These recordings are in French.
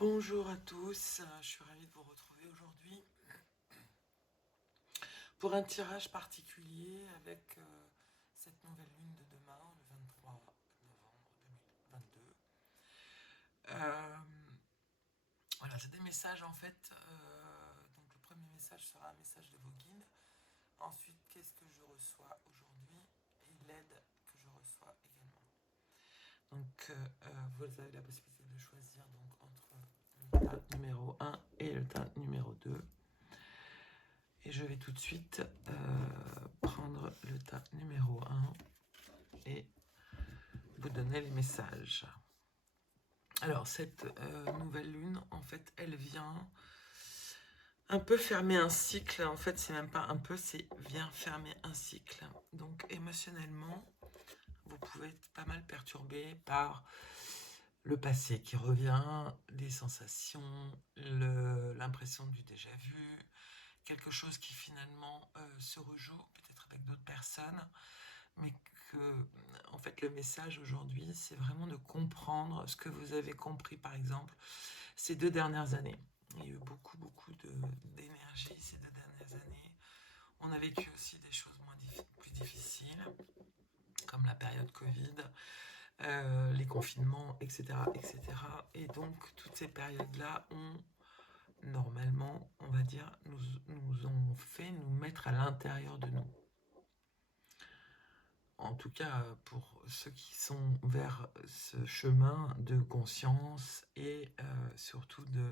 Bonjour à tous, je suis ravie de vous retrouver aujourd'hui pour un tirage particulier avec cette nouvelle lune de demain, le 23 novembre 2022. Voilà, c'est des messages en fait. Donc le premier message sera un message de vos guides. Ensuite, qu'est-ce que je reçois aujourd'hui et l'aide que je reçois également. Donc vous avez la possibilité de choisir donc entre le tas numéro 1 et le tas numéro 2. Et je vais tout de suite prendre le tas numéro 1 et vous donner les messages. Alors, cette nouvelle lune, en fait, elle vient un peu fermer un cycle. En fait, c'est même pas un peu, c'est vient fermer un cycle. Donc, émotionnellement, vous pouvez être pas mal perturbé par le passé qui revient, les sensations, l'impression du déjà-vu, quelque chose qui finalement se rejoue peut-être avec d'autres personnes, mais que en fait le message aujourd'hui c'est vraiment de comprendre ce que vous avez compris par exemple ces 2 dernières années. Il y a eu beaucoup d'énergie ces 2 dernières années. On a vécu aussi des choses plus difficiles comme la période Covid, les confinements, etc., etc. Et donc toutes ces périodes-là ont normalement, on va dire, nous ont fait nous mettre à l'intérieur de nous. En tout cas, pour ceux qui sont vers ce chemin de conscience et surtout de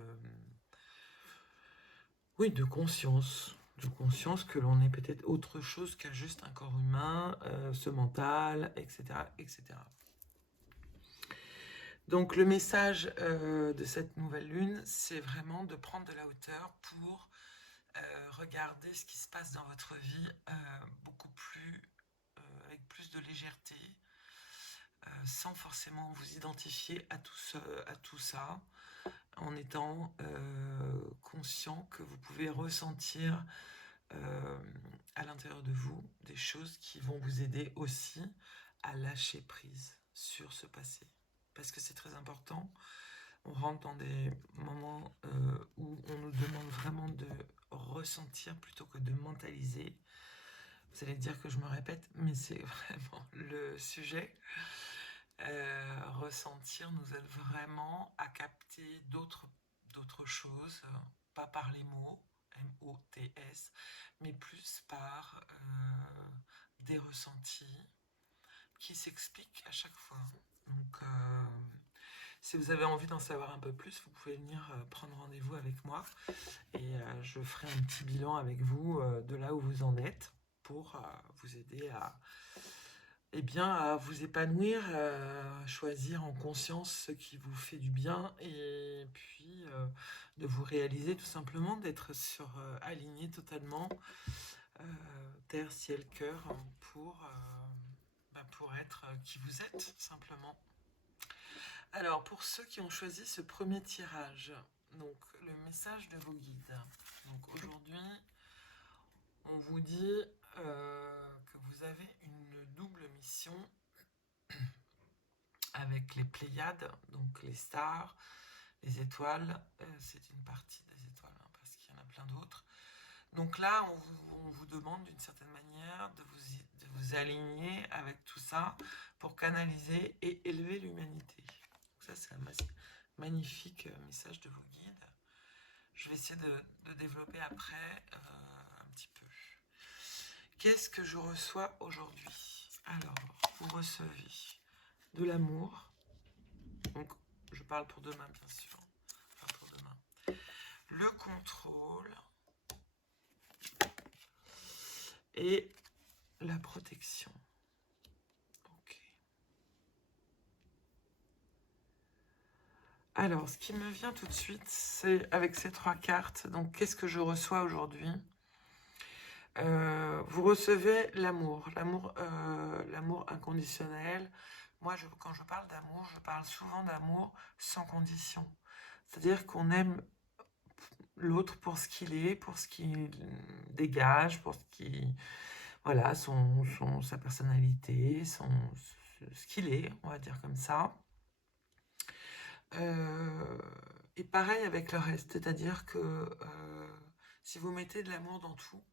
conscience. De conscience que l'on est peut-être autre chose qu'à juste un corps humain, ce mental, etc., etc. Donc le message de cette nouvelle lune, c'est vraiment de prendre de la hauteur pour regarder ce qui se passe dans votre vie beaucoup plus, avec plus de légèreté, sans forcément vous identifier à tout ça, en étant conscient que vous pouvez ressentir à l'intérieur de vous des choses qui vont vous aider aussi à lâcher prise sur ce passé. Parce que c'est très important. On rentre dans des moments où on nous demande vraiment de ressentir plutôt que de mentaliser. Vous allez dire que je me répète, mais c'est vraiment le sujet. Ressentir nous aide vraiment à capter d'autres choses, pas par les mots, M-O-T-S, mais plus par des ressentis qui s'expliquent à chaque fois. Donc, si vous avez envie d'en savoir un peu plus, vous pouvez venir prendre rendez-vous avec moi et je ferai un petit bilan avec vous de là où vous en êtes pour vous aider à vous épanouir, choisir en conscience ce qui vous fait du bien et puis de vous réaliser tout simplement, d'être aligné totalement terre, ciel, cœur pour être qui vous êtes simplement. Alors pour ceux qui ont choisi ce premier tirage, donc le message de vos guides. Donc aujourd'hui, on vous dit que vous avez une double mission avec les Pléiades, donc les stars, les étoiles. C'est une partie des étoiles, hein, parce qu'il y en a plein d'autres. Donc là, on vous demande d'une certaine manière de vous aligner avec tout ça pour canaliser et élever l'humanité. Donc ça, c'est un magnifique message de vos guides. Je vais essayer de développer après un petit peu. Qu'est-ce que je reçois aujourd'hui? Alors, vous recevez de l'amour. Donc, je parle pour demain, bien sûr. Enfin, pour demain. Le contrôle. Et la protection. Ok. Alors, ce qui me vient tout de suite, c'est avec ces 3 cartes. Donc, qu'est-ce que je reçois aujourd'hui? Vous recevez l'amour, l'amour inconditionnel. Moi, quand je parle d'amour, je parle souvent d'amour sans condition. C'est-à-dire qu'on aime l'autre pour ce qu'il est, pour ce qu'il dégage, pour ce qui, voilà, sa personnalité, ce qu'il est, on va dire comme ça. Et pareil avec le reste, c'est-à-dire que si vous mettez de l'amour dans tout,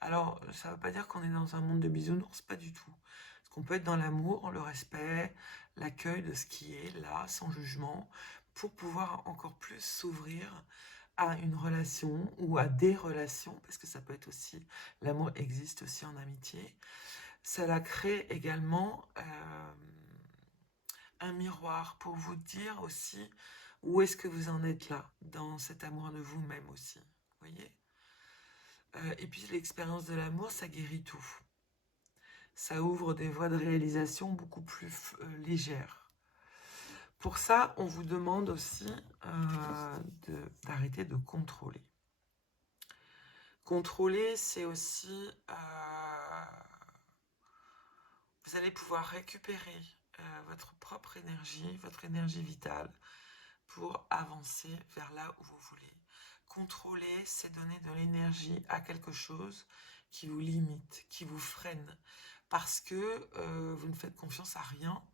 alors ça ne veut pas dire qu'on est dans un monde de bisounours, pas du tout. Parce qu'on peut être dans l'amour, le respect, l'accueil de ce qui est là, sans jugement, pour pouvoir encore plus s'ouvrir à une relation ou à des relations, parce que ça peut être aussi, l'amour existe aussi en amitié. Cela crée également un miroir pour vous dire aussi où est-ce que vous en êtes là, dans cet amour de vous-même aussi. Vous voyez ? Et puis l'expérience de l'amour, ça guérit tout. Ça ouvre des voies de réalisation beaucoup plus légères. Pour ça, on vous demande aussi d'arrêter de contrôler. Contrôler, c'est aussi... vous allez pouvoir récupérer votre propre énergie, votre énergie vitale, pour avancer vers là où vous voulez. Contrôler, c'est donner de l'énergie à quelque chose qui vous limite, qui vous freine, parce que vous ne faites confiance à rien,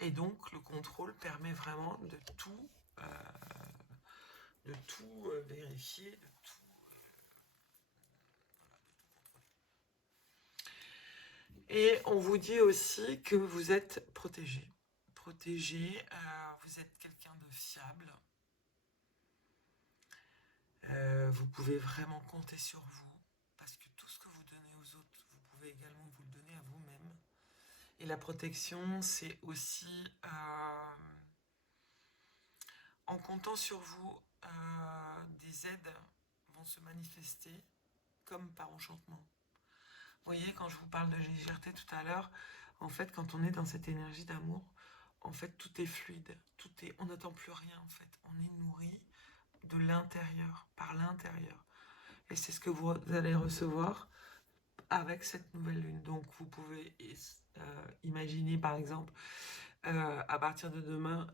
et donc le contrôle permet vraiment de tout vérifier, de tout contrôler. Et on vous dit aussi que vous êtes protégé. Protégé, vous êtes quelqu'un de fiable. Vous pouvez vraiment compter sur vous, parce que tout ce que vous donnez aux autres, vous pouvez également vous le donner à vous-même. Et la protection, c'est aussi en comptant sur vous, des aides vont se manifester comme par enchantement. Vous voyez, quand je vous parle de légèreté tout à l'heure, en fait, quand on est dans cette énergie d'amour, en fait, tout est fluide, on n'attend plus rien, en fait. On est nourri de l'intérieur, par l'intérieur. Et c'est ce que vous allez recevoir avec cette nouvelle lune. Donc, vous pouvez imaginer, par exemple, à partir de demain,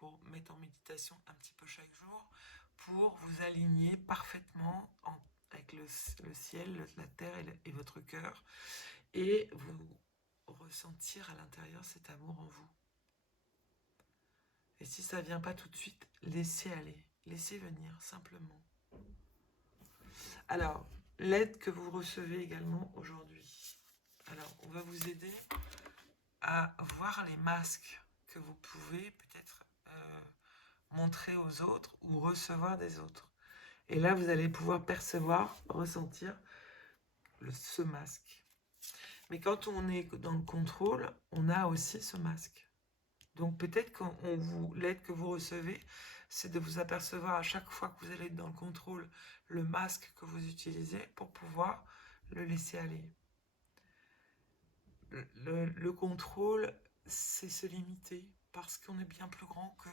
vous mettre en méditation un petit peu chaque jour pour vous aligner parfaitement avec le ciel, la terre et votre cœur, et vous ressentir à l'intérieur cet amour en vous. Et si ça ne vient pas tout de suite, laissez aller, laissez venir simplement. Alors, l'aide que vous recevez également aujourd'hui. Alors, on va vous aider à voir les masques que vous pouvez peut-être montrer aux autres ou recevoir des autres. Et là, vous allez pouvoir percevoir, ressentir ce masque. Mais quand on est dans le contrôle, on a aussi ce masque. Donc peut-être que l'aide que vous recevez, c'est de vous apercevoir à chaque fois que vous allez être dans le contrôle, le masque que vous utilisez pour pouvoir le laisser aller. Le contrôle, c'est se limiter, parce qu'on est bien plus grand que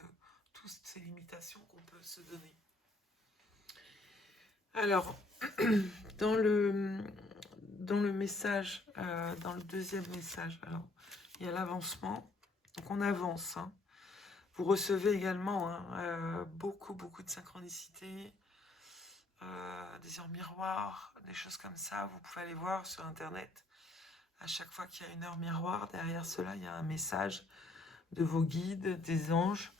toutes ces limitations qu'on peut se donner. Alors, dans le message, dans le deuxième message, alors, il y a l'avancement, donc on avance. Hein. Vous recevez également beaucoup de synchronicité, des heures miroirs, des choses comme ça. Vous pouvez aller voir sur Internet. À chaque fois qu'il y a une heure miroir, derrière cela, il y a un message de vos guides, des anges.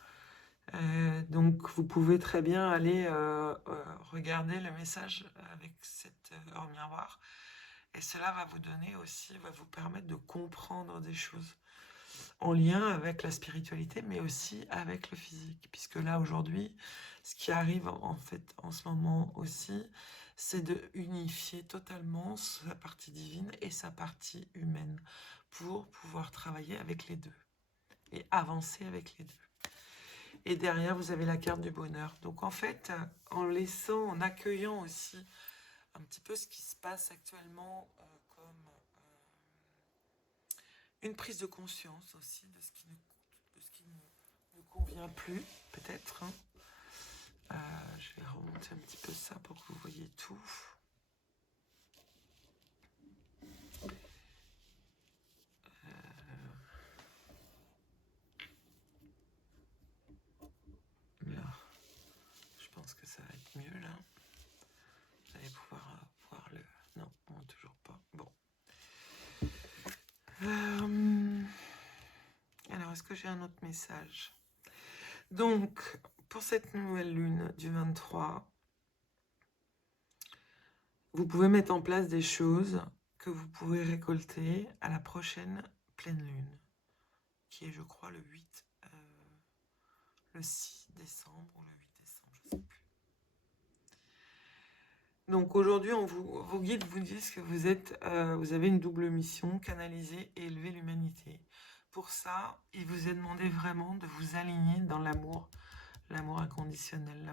Donc, vous pouvez très bien aller regarder le message avec cette heure miroir. Et cela va vous donner aussi, va vous permettre de comprendre des choses en lien avec la spiritualité, mais aussi avec le physique. Puisque là, aujourd'hui, ce qui arrive en fait en ce moment aussi, c'est de unifier totalement sa partie divine et sa partie humaine pour pouvoir travailler avec les deux et avancer avec les deux. Et derrière, vous avez la carte du bonheur. Donc en fait, en accueillant aussi un petit peu ce qui se passe actuellement comme une prise de conscience aussi de ce qui ne convient plus, peut-être. Hein. Je vais remonter un petit peu ça pour que vous voyez tout. Là, je pense que ça va être mieux là. Vous allez pouvoir voir le... Non, toujours pas. Bon. Alors, est-ce que j'ai un autre message ? Donc, pour cette nouvelle lune du 23, vous pouvez mettre en place des choses que vous pouvez récolter à la prochaine pleine lune, qui est, je crois, le 6 décembre ou le 8 décembre, je ne sais plus. Donc aujourd'hui, vos guides vous disent que vous avez une double mission, canaliser et élever l'humanité. Pour ça, il vous est demandé vraiment de vous aligner dans l'amour inconditionnel,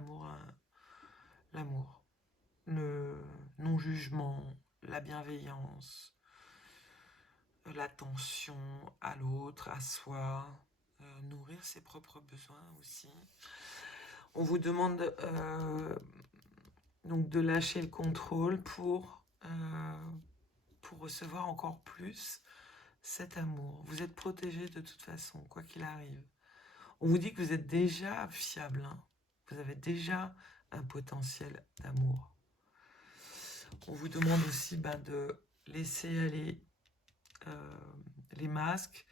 l'amour, le non-jugement, la bienveillance, l'attention à l'autre, à soi, nourrir ses propres besoins aussi. On vous demande donc de lâcher le contrôle pour recevoir encore plus cet amour. Vous êtes protégé de toute façon, quoi qu'il arrive. On vous dit que vous êtes déjà fiable, hein. Vous avez déjà un potentiel d'amour. On vous demande aussi de laisser aller les masques.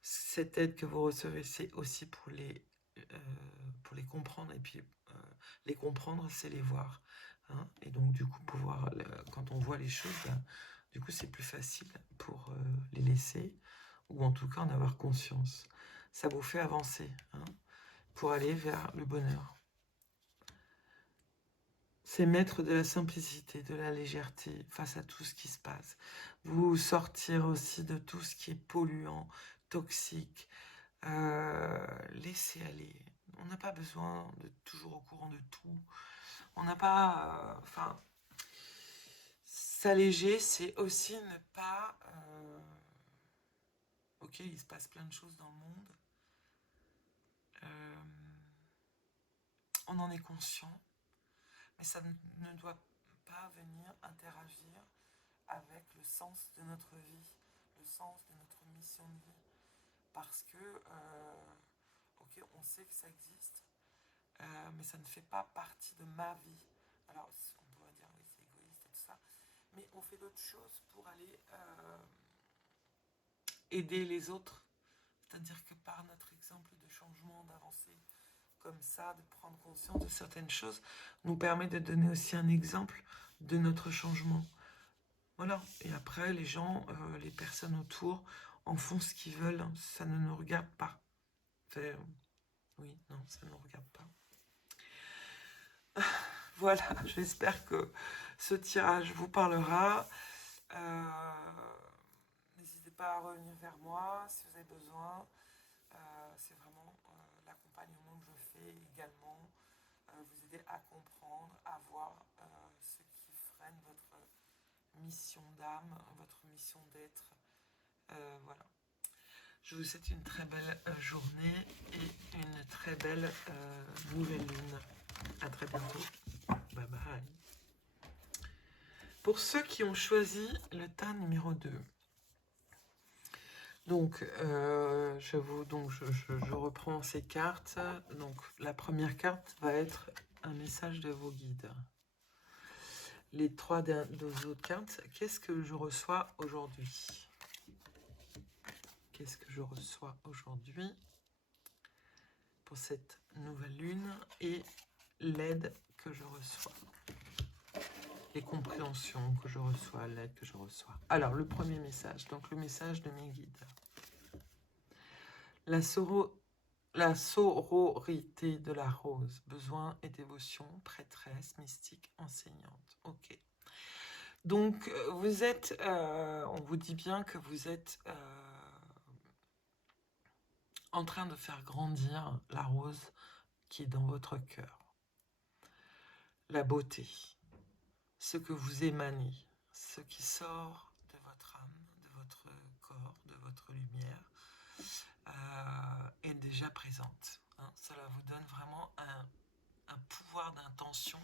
Cette aide que vous recevez, c'est aussi pour les comprendre. Et puis, les comprendre, c'est les voir. Hein. Et donc, du coup, quand on voit les choses, du coup, c'est plus facile pour les laisser, ou en tout cas en avoir conscience. Ça vous fait avancer, hein, pour aller vers le bonheur. C'est mettre de la simplicité, de la légèreté face à tout ce qui se passe. Vous sortir aussi de tout ce qui est polluant, toxique. Laisser aller. On n'a pas besoin d'être toujours au courant de tout. On n'a pas... s'alléger, c'est aussi ne pas... ok, il se passe plein de choses dans le monde. On en est conscient. Mais ça ne doit pas venir interagir avec le sens de notre vie, le sens de notre mission de vie. Parce que, ok, on sait que ça existe, mais ça ne fait pas partie de ma vie. Alors, on pourrait dire, oui, c'est égoïste et tout ça, mais on fait d'autres choses pour aller aider les autres. C'est-à-dire que par notre exemple de changement, d'avancée, comme ça, de prendre conscience de certaines choses, nous permet de donner aussi un exemple de notre changement. Voilà. Et après, les gens, les personnes autour, en font ce qu'ils veulent. Ça ne nous regarde pas. Enfin, oui, non, ça ne nous regarde pas. Voilà, j'espère que ce tirage vous parlera. N'hésitez pas à revenir vers moi si vous avez besoin. C'est vraiment l'accompagnement que je fais également. Vous aider à comprendre, à voir ce qui freine votre mission d'âme, votre mission d'être. Voilà. Je vous souhaite une très belle journée et une très belle nouvelle lune. À très bientôt. Bye bye. Pour ceux qui ont choisi le tas numéro 2, donc, je reprends ces cartes. Donc, la première carte va être un message de vos guides. Les deux autres cartes, qu'est-ce que je reçois aujourd'hui? Qu'est-ce que je reçois aujourd'hui pour cette nouvelle lune et l'aide que je reçois? Les compréhensions que je reçois, l'aide que je reçois. Alors, le premier message, donc le message de mes guides. La sororité de la rose, besoin et dévotion, prêtresse, mystique, enseignante. Ok. Donc, vous êtes, on vous dit bien que vous êtes en train de faire grandir la rose qui est dans votre cœur. La beauté, ce que vous émanez, ce qui sort de votre âme, de votre corps, de votre lumière, est déjà présente. Hein. Cela vous donne vraiment un pouvoir d'intention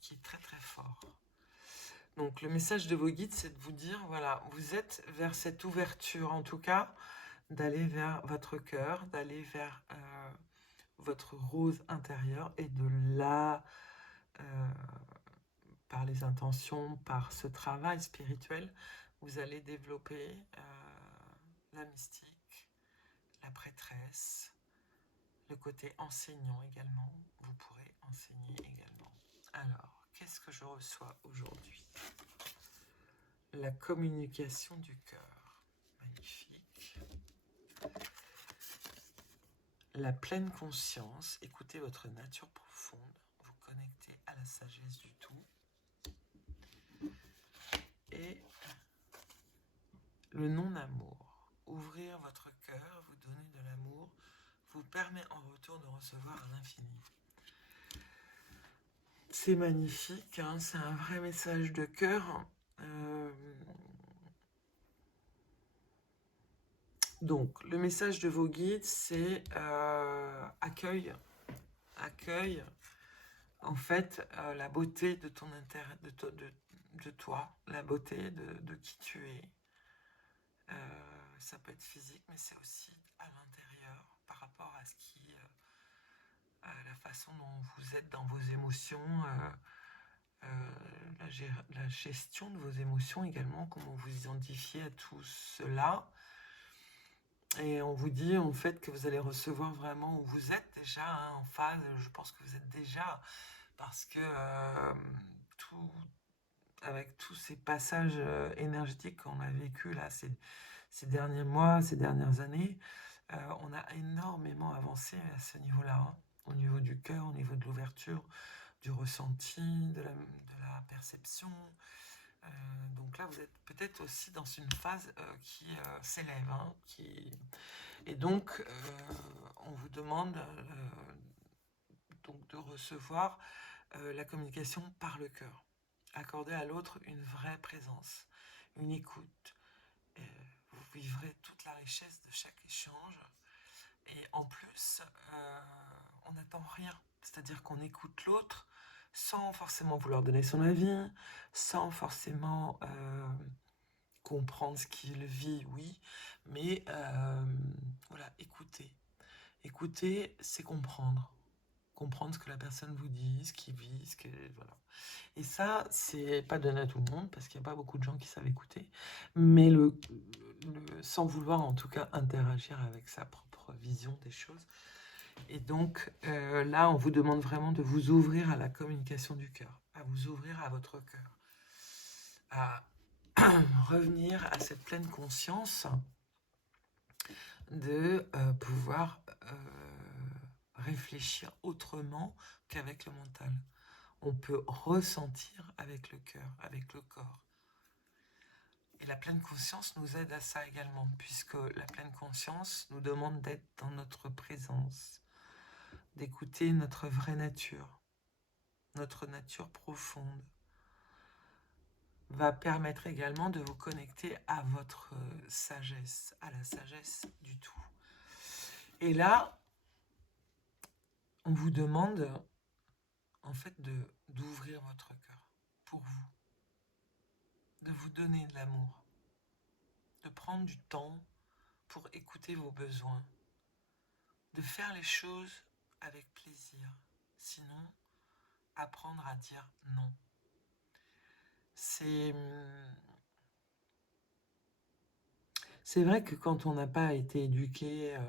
qui est très très fort. Donc le message de vos guides, c'est de vous dire, voilà, vous êtes vers cette ouverture, en tout cas, d'aller vers votre cœur, d'aller vers votre rose intérieure et de là, par les intentions, par ce travail spirituel, vous allez développer la mystique, la prêtresse, le côté enseignant également. Vous pourrez enseigner également. Alors, qu'est-ce que je reçois aujourd'hui? La communication du cœur. Magnifique. La pleine conscience. Écoutez votre nature profonde. Vous connectez à la sagesse du tout. Et le non-amour. Ouvrir votre cœur, vous donner de l'amour, vous permet en retour de recevoir à l'infini. C'est magnifique, hein, c'est un vrai message de cœur. Donc, le message de vos guides, c'est accueille, en fait, la beauté de ton intérêt, de toi, la beauté de qui tu es. Ça peut être physique, mais c'est aussi à l'intérieur, par rapport à ce qui, à la façon dont vous êtes dans vos émotions, la gestion de vos émotions également, comment vous identifiez à tout cela. Et on vous dit en fait que vous allez recevoir vraiment où vous êtes déjà, hein, en phase. Je pense que vous êtes déjà, parce que avec tous ces passages énergétiques qu'on a vécu là ces derniers mois, ces dernières années, on a énormément avancé à ce niveau-là, hein, au niveau du cœur, au niveau de l'ouverture, du ressenti, de la perception. Donc là, vous êtes peut-être aussi dans une phase qui s'élève, hein, et donc on vous demande donc de recevoir la communication par le cœur. Accorder à l'autre une vraie présence, une écoute. Vous vivrez toute la richesse de chaque échange. Et en plus, on n'attend rien. C'est-à-dire qu'on écoute l'autre sans forcément vouloir donner son avis, sans forcément comprendre ce qu'il vit, oui. Mais voilà, écouter. Écouter, c'est comprendre. Comprendre ce que la personne vous dit, ce qu'il vit, voilà. Et ça, c'est pas donné à tout le monde, parce qu'il n'y a pas beaucoup de gens qui savent écouter, mais sans vouloir en tout cas interagir avec sa propre vision des choses. Et donc là, on vous demande vraiment de vous ouvrir à la communication du cœur, à vous ouvrir à votre cœur, à revenir à cette pleine conscience de pouvoir réfléchir autrement qu'avec le mental. On peut ressentir avec le cœur, avec le corps. Et la pleine conscience nous aide à ça également, puisque la pleine conscience nous demande d'être dans notre présence, d'écouter notre vraie nature, notre nature profonde. Va permettre également de vous connecter à votre sagesse, à la sagesse du tout. Et là, on vous demande en fait d'ouvrir votre cœur pour vous, de vous donner de l'amour, de prendre du temps pour écouter vos besoins, de faire les choses avec plaisir, sinon apprendre à dire non. C'est vrai que quand on n'a pas été éduqué à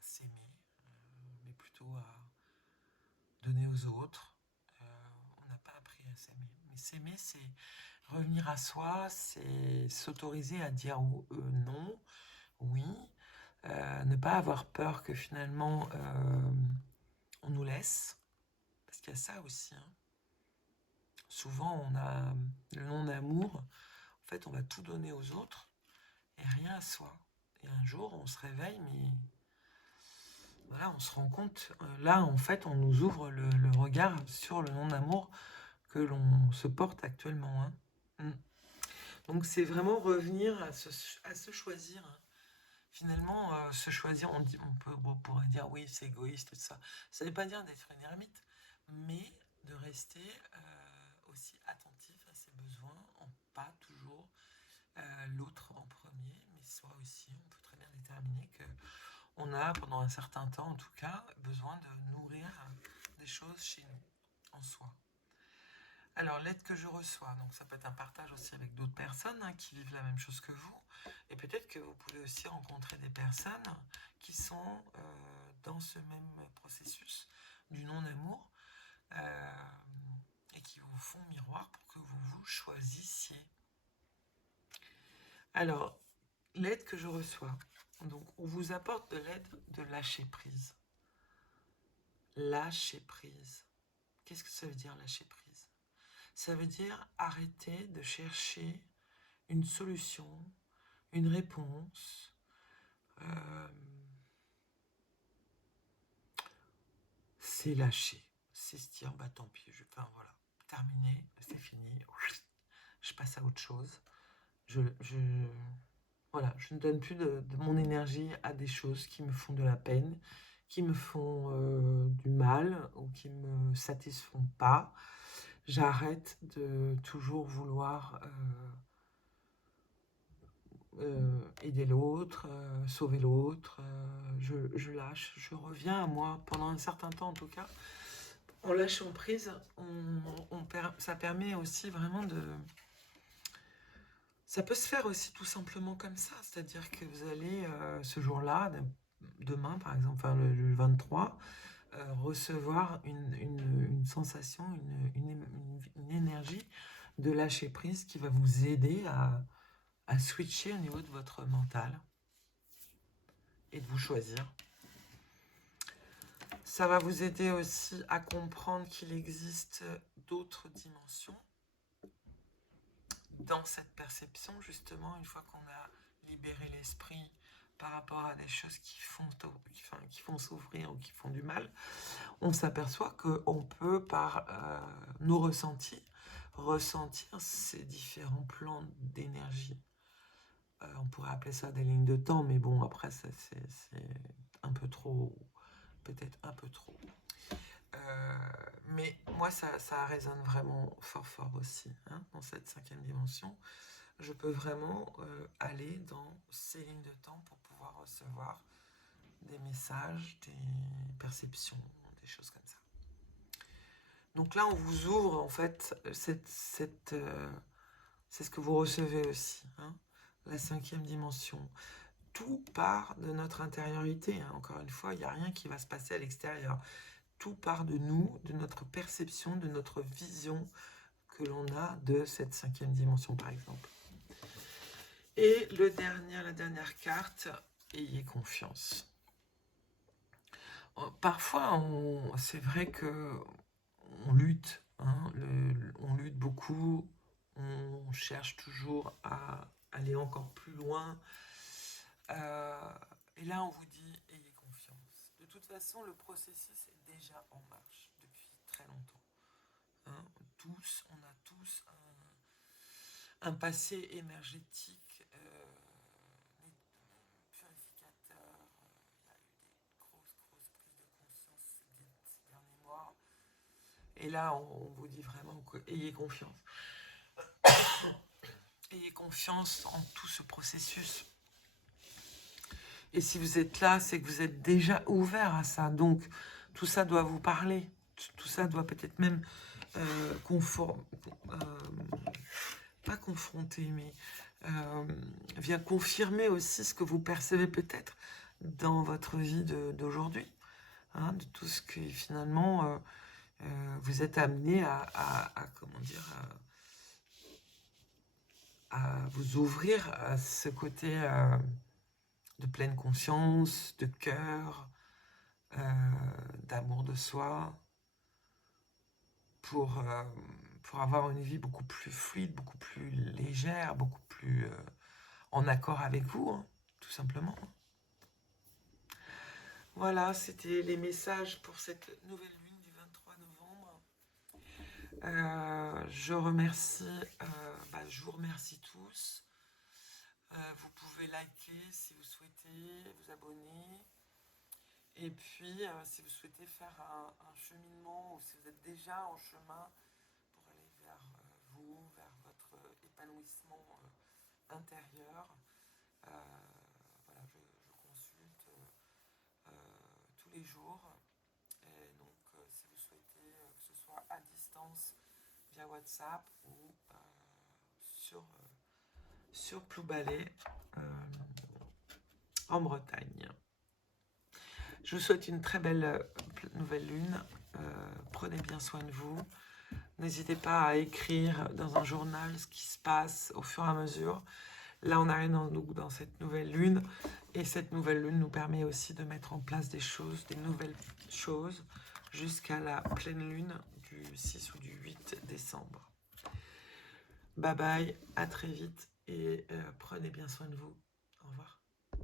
s'aimer, mais plutôt à donner aux autres, on n'a pas appris à s'aimer. Mais s'aimer, c'est revenir à soi, c'est s'autoriser à dire non, oui, ne pas avoir peur que finalement on nous laisse, parce qu'il y a ça aussi, hein. Souvent on a le non-amour, en fait on va tout donner aux autres et rien à soi. Et un jour on se réveille, mais voilà, on se rend compte, là en fait on nous ouvre le regard sur le non-amour que l'on se porte actuellement, hein. Donc c'est vraiment revenir à se choisir, hein. Finalement, se choisir, on pourrait dire oui, c'est égoïste, tout ça. Ça ne veut pas dire d'être une ermite, mais de rester aussi attentif à ses besoins, en pas toujours l'autre en premier, mais soi aussi. On peut très bien déterminer qu'on a, pendant un certain temps en tout cas, besoin de nourrir des choses chez nous, en soi. Alors, l'aide que je reçois, donc ça peut être un partage aussi avec d'autres personnes qui vivent la même chose que vous. Et peut-être que vous pouvez aussi rencontrer des personnes qui sont dans ce même processus du non-amour et qui vous font miroir pour que vous vous choisissiez. Alors, l'aide que je reçois, donc on vous apporte de l'aide de lâcher prise. Lâcher prise. Qu'est-ce que ça veut dire lâcher prise? Ça veut dire arrêter de chercher une solution, une réponse. C'est lâcher. C'est se dire, bah tant pis, enfin voilà, terminé, c'est fini. Je passe à autre chose. Voilà, je ne donne plus de mon énergie à des choses qui me font de la peine, qui me font du mal ou qui ne me satisfont pas. J'arrête de toujours vouloir aider l'autre, sauver l'autre. Je lâche, je reviens à moi pendant un certain temps en tout cas. En lâchant prise, ça permet aussi vraiment de... Ça peut se faire aussi tout simplement comme ça, c'est-à-dire que vous allez ce jour-là, demain par exemple, enfin le 23, recevoir une sensation, une énergie de lâcher prise qui va vous aider à switcher au niveau de votre mental et de vous choisir. Ça va vous aider aussi à comprendre qu'il existe d'autres dimensions dans cette perception, justement, une fois qu'on a libéré l'esprit par rapport à des choses qui font souffrir ou qui font du mal, on s'aperçoit qu'on peut, par nos ressentis, ressentir ces différents plans d'énergie. On pourrait appeler ça des lignes de temps, mais bon, après, c'est un peu trop, peut-être un peu trop. Mais moi, ça résonne vraiment fort fort aussi, dans cette 5e dimension. Je peux vraiment aller dans ces lignes de temps pour pouvoir recevoir des messages, des perceptions, des choses comme ça. Donc là, on vous ouvre, en fait, c'est ce que vous recevez aussi, la 5e dimension. Tout part de notre intériorité. Encore une fois, il n'y a rien qui va se passer à l'extérieur. Tout part de nous, de notre perception, de notre vision que l'on a de cette 5e dimension, par exemple. Et la dernière carte, ayez confiance. Parfois, c'est vrai que on lutte, on lutte beaucoup, on cherche toujours à aller encore plus loin. Et là, on vous dit, ayez confiance. De toute façon, le processus est déjà en marche depuis très longtemps. On a tous un passé énergétique purificateur. Il y a eu des grosses prises de conscience ces derniers mois. Et là, on vous dit vraiment ayez confiance. Ayez confiance en tout ce processus. Et si vous êtes là, c'est que vous êtes déjà ouvert à ça. Donc, tout ça doit vous parler. Tout ça doit peut-être même pas confronter, mais vient confirmer aussi ce que vous percevez peut-être dans votre vie d'aujourd'hui. De tout ce que finalement vous êtes amené à comment dire, à vous ouvrir à ce côté de pleine conscience, de cœur, d'amour de soi, pour avoir une vie beaucoup plus fluide, beaucoup plus légère, beaucoup plus en accord avec vous, tout simplement. Voilà, c'était les messages pour cette nouvelle lune du 23 novembre. Je vous remercie tous. Vous pouvez liker si vous souhaitez, vous abonner. Et puis, si vous souhaitez faire un cheminement ou si vous êtes déjà en chemin pour aller vers vous, vers votre épanouissement intérieur, voilà, je consulte tous les jours. Et donc, si vous souhaitez que ce soit à distance, via WhatsApp ou sur Ploubalay en Bretagne. Je vous souhaite une très belle nouvelle lune. Prenez bien soin de vous. N'hésitez pas à écrire dans un journal ce qui se passe au fur et à mesure. Là, on arrive dans cette nouvelle lune. Et cette nouvelle lune nous permet aussi de mettre en place des choses, des nouvelles choses, jusqu'à la pleine lune du 6 ou du 8 décembre. Bye bye, à très vite et prenez bien soin de vous. Au revoir.